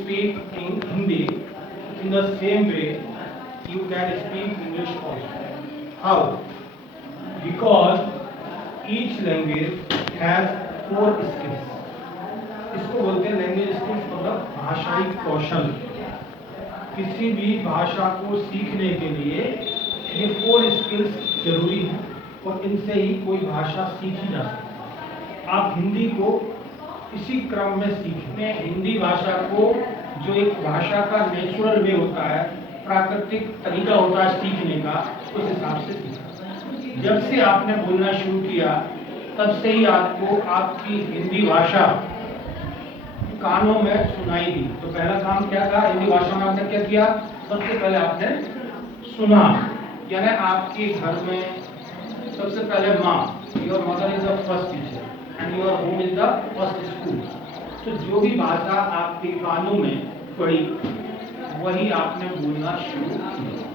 speak in Hindi, in the same way you can speak English also. How? Because each language has 4 skills. इसको बोलते हैं language skills, मतलब भाषाई कौशल। किसी भी भाषा को सीखने के लिए ये 4 स्किल्स जरूरी हैं और इनसे ही कोई भाषा सीखी जा सकती है। आप हिंदी को इसी क्रम में सीखें। हिंदी भाषा को जो एक भाषा का नेचुरल वे होता है, प्राकृतिक तरीका होता है सीखने का, उस हिसाब से सीखा। जब से आपने बोलना शुरू किया तब से ही आपको आपकी हिंदी भाषा कानों में सुनाई दी। तो पहला काम क्या था हिंदी भाषा में? आपने क्या किया? सबसे पहले आपने सुना, यानी आपके घर में सबसे पहले माँ, your mother is the first teacher and your home is the first school. तो जो भी भाषा आपके कानों में पड़ी वही आपने बोलना शुरू किया,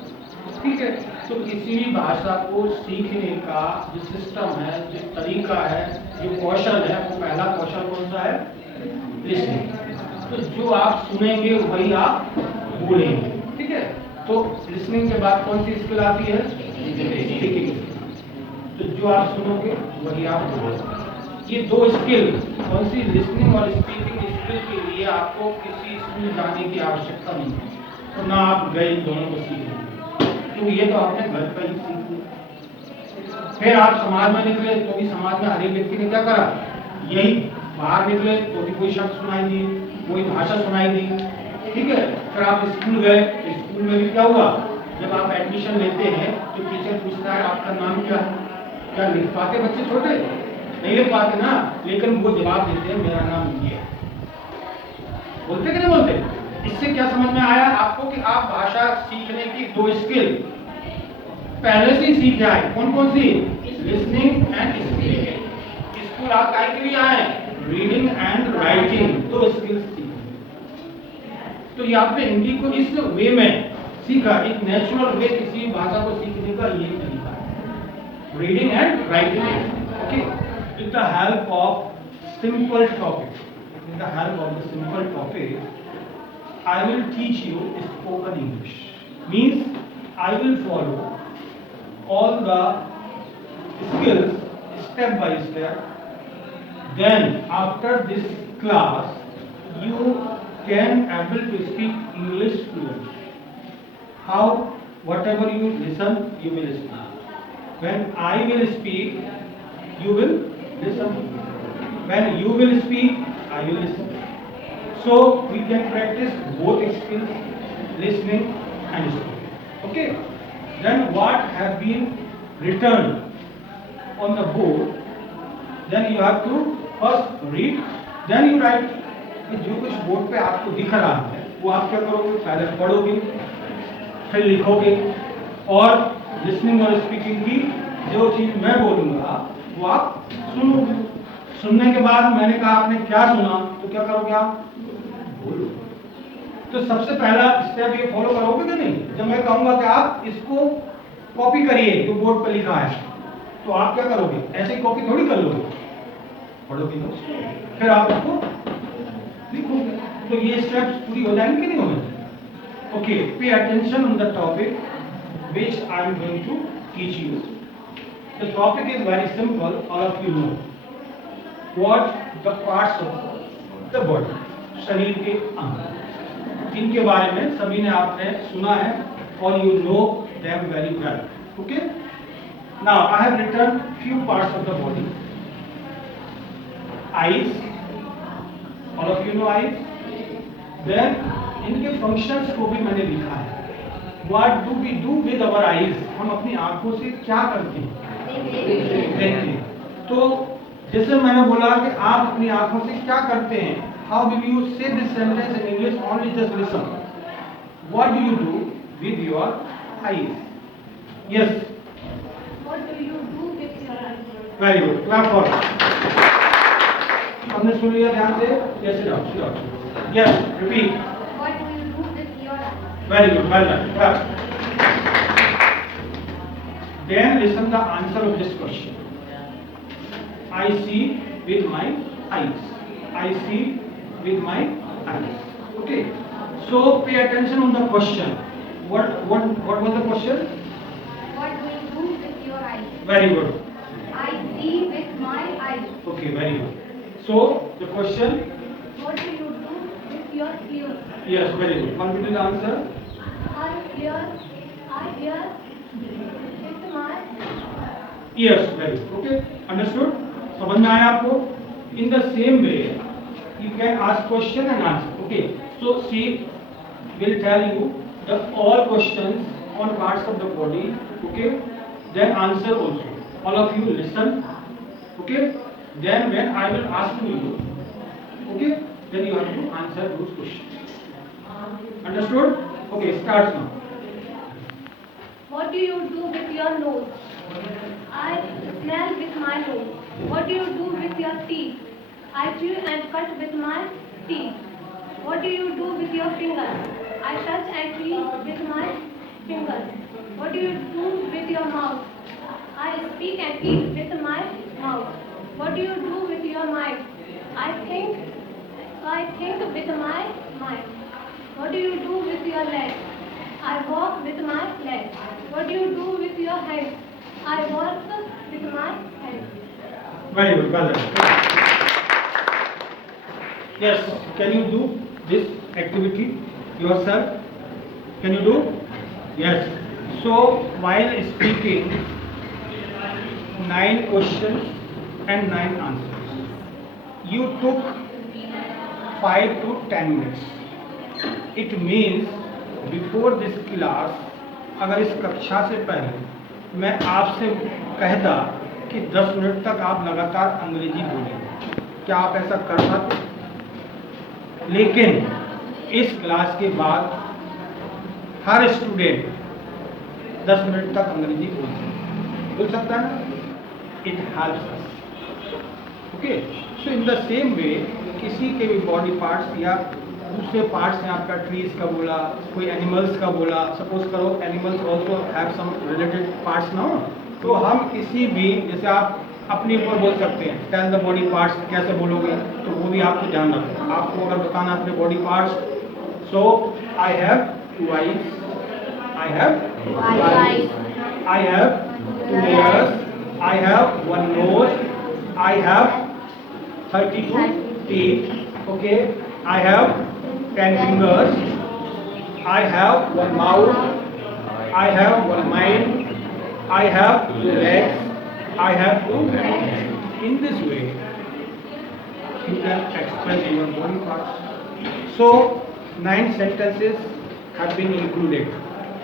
ठीक है। तो किसी भी भाषा को सीखने का जो सिस्टम है, जो तरीका है, जो कौशल है, वो पहला कौशल कौन सा है? लिसनिंग। तो जो आप सुनेंगे वही आप बोलेंगे, ठीक है। तो लिसनिंग के बाद कौन सी स्किल आती है? स्पीकिंग। तो जो आप सुनोगे वही आप बोलोगे। ये 2 स्किल, कौन सी? लिसनिंग और स्पीकिंग स्किल के लिए आपको किसी स्कूल जाने की आवश्यकता नहीं है, तो ना आप गए इन दोनों को सीखने, तो ये तो आपने घर पर ही सीख लिया। फिर आप समाज में निकले तो भी समाज में हर एक व्यक्ति ने क्या करा? यही। बाहर निकले तो भी कोई शब्द सुनाई दी, कोई भाषा सुनाई दी, ठीक है। फिर आप स्कूल गए तो स्कूल में भी क्या हुआ? जब आप एडमिशन लेते हैं तो टीचर पूछता है आपका नाम क्या है? क्या लिख पाते बच्चे? छोटे नहीं लिख पाते ना, लेकिन वो जवाब देते हैं मेरा नाम ये है। बोलते कि नहीं बोलते? इससे क्या समझ में आया आपको कि आप भाषा सीखने की 2 स्किल पहले से ही सीख जाए। कौन कौन सी? Listening and speaking. स्कूल आप काहे के लिए आए? रीडिंग एंड राइटिंग, 2 स्किल्स सीखने। तो ये आपने हिंदी को इस वे में सीखा, एक नेचुरल वे किसी भाषा को सीखने का ये तरीका है, reading and writing. Okay, with the help of simple topic, with the help of the simple topic I will teach you spoken English. Means I will follow all the skills step by step. Then after this class, you can able to speak English fluently. How? Whatever you listen, you will speak. When I will speak, you will listen. When you will speak, I will listen. So we can practice both skills, listening and speaking. Okay. Then what has been written on the board? Then you have to first read, then you write. जो कुछ board पे आपको दिख रहा है वो आप क्या करोगे? पहले पढ़ोगे, फिर लिखोगे, और लिसनिंग और स्पीकिंग की जो चीज मैं बोलूंगा वो आप सुनोगे। सुनने के बाद मैंने कहा आपने क्या सुना, तो क्या करोगे? आप बोलो। तो सबसे पहला स्टेप ये फॉलो करोगे कि नहीं? जब मैं कहूंगा कि आप इसको कॉपी करिए जो बोर्ड पर लिखा है, तो आप क्या करोगे? ऐसे ही कॉपी थोड़ी कर लोगे, पढ़ोगे ना, फिर आप उसको लिखोगे। तो ये स्टेप्स पूरी हो जाएंगे कि नहीं होंगे? Okay, pay attention on the topic which I am going to teach you. The topic is very simple. All of you know what the parts of the body, शरीर के अंग, इनके बारे में सभी ने आपने सुना है और you know them very well. Okay? Now I have written few parts of the body. Eyes. All of you know eyes. Then इनके functions को भी मैंने लिखा है. What do we do with our eyes? हम अपनी आंखों से क्या करते हैं? देखते हैं। तो जैसे मैंने बोला कि आप अपनी आंखों से क्या करते हैं? How will you say this sentence in English? Only just listen. What do you do with your eyes? Yes. What do you do with your eyes? Very good. Clap for it. हमने सुन लिया ध्यान से? Yes, sit down, sit down. Yes, repeat. What do you do with your eyes? Very good, well done. Clap. Then listen the answer of this question. I see with my eyes. I see with my eyes. Okay. So pay attention on the question. What was the question? What do you do with your eyes? Very good. I see with my eyes. Okay, very good. So the question? What do you do with your ears? Yes, very good. Confident answer? I hear with my Yes, very good. Okay, understood? समझ में आया आपको? In the same way, you can ask question and answer. Okay, so she will tell you the all questions on parts of the body. Okay, then answer also. All of you listen. Okay, then when I will ask you, okay, then you have to answer those questions. Understood? Okay, start now. What do you do with your nose? I smell with my nose. What do you do with your teeth? I chew and cut with my teeth. What do you do with your fingers? I touch and feel with my fingers. What do you do with your mouth? I speak and eat with my mouth. What do you do with your mind? I think with my mind. What do you do with your legs? I walk with my legs. What do you do with your hands? I work with my hands. Very good, well done. Yes, can you do this activity yourself? Can you do? Yes. So while speaking, 9 questions and 9 answers. You took 5 to 10 minutes. It means before this class, अगर इस कक्षा से पहले मैं आपसे कहता कि 10 minute तक आप लगातार अंग्रेजी बोलें, क्या आप ऐसा कर पाते? लेकिन इस क्लास के बाद हर स्टूडेंट 10 मिनट तक अंग्रेजी बोल सकता है ना? It helps us. Okay, so in the same way किसी के भी बॉडी पार्ट्स या दूसरे पार्ट्स में आपका ट्रीज का बोला, कोई एनिमल्स का बोला, सपोज करो animals also have some related parts ना, तो हम किसी भी, जैसे आप अपने ऊपर बोल सकते हैं, टेल द बॉडी पार्ट्स, कैसे बोलोगे तो वो भी आपको ध्यान रखना. आपको अगर बताना अपने body parts, so I have 2 eyes, I have 2 eyes, I have 2 ears, I have 1 nose, I have 32 teeth, okay, I have 10 fingers, I have 1 mouth, I have 1 mind, I have 2 legs, I have 2 hands. In this way, you can express your body parts. So, 9 sentences have been included.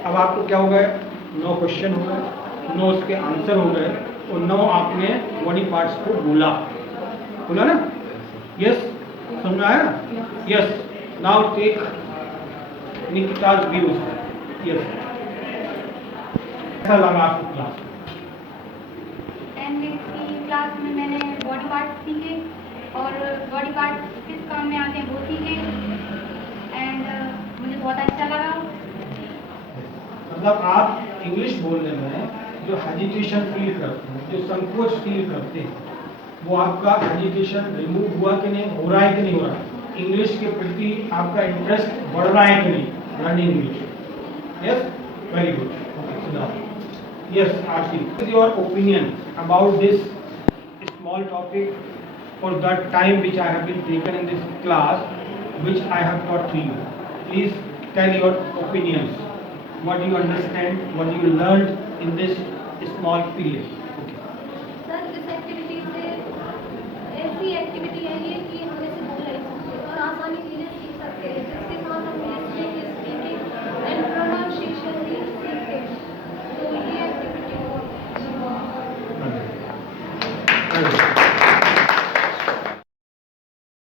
अब आपको क्या हो गए? 9 question हो गए, 9 उसके answer हो गए, और 9 आपने बॉडी पार्ट्स को बोला ना? यस, समझ में आया? यस. नाउ टेक निकिता's views. यस, कैसा लगा आपको क्लास? 10 मिनट की क्लास में मैंने बॉडी पार्ट सीखे और बॉडी पार्ट किस काम में आते हैं वो सीखे, एंड मुझे बहुत अच्छा लगा. मतलब आप इंग्लिश बोलने में जो हेजिटेशन फील करते हैं, जो संकोच फील करते हैं, वो आपका हेजिटेशन रिमूव हुआ कि नहीं, हो रहा है कि नहीं हो रहा है? इंग्लिश के प्रति आपका इंटरेस्ट बढ़ रहा है कि नहीं, learning English? Yes, very good. Yes, Aarti, what is your opinion about this small topic for the time which I have been taken in this class, which I have taught to you? Please tell your opinions. What do you understand? What do you learned in this small period? Okay. Sir, इस activity से ऐसी activity है ये कि हम इसे भूल नहीं सकते और आसानी चीज़ें सीख सकते हैं, जिससे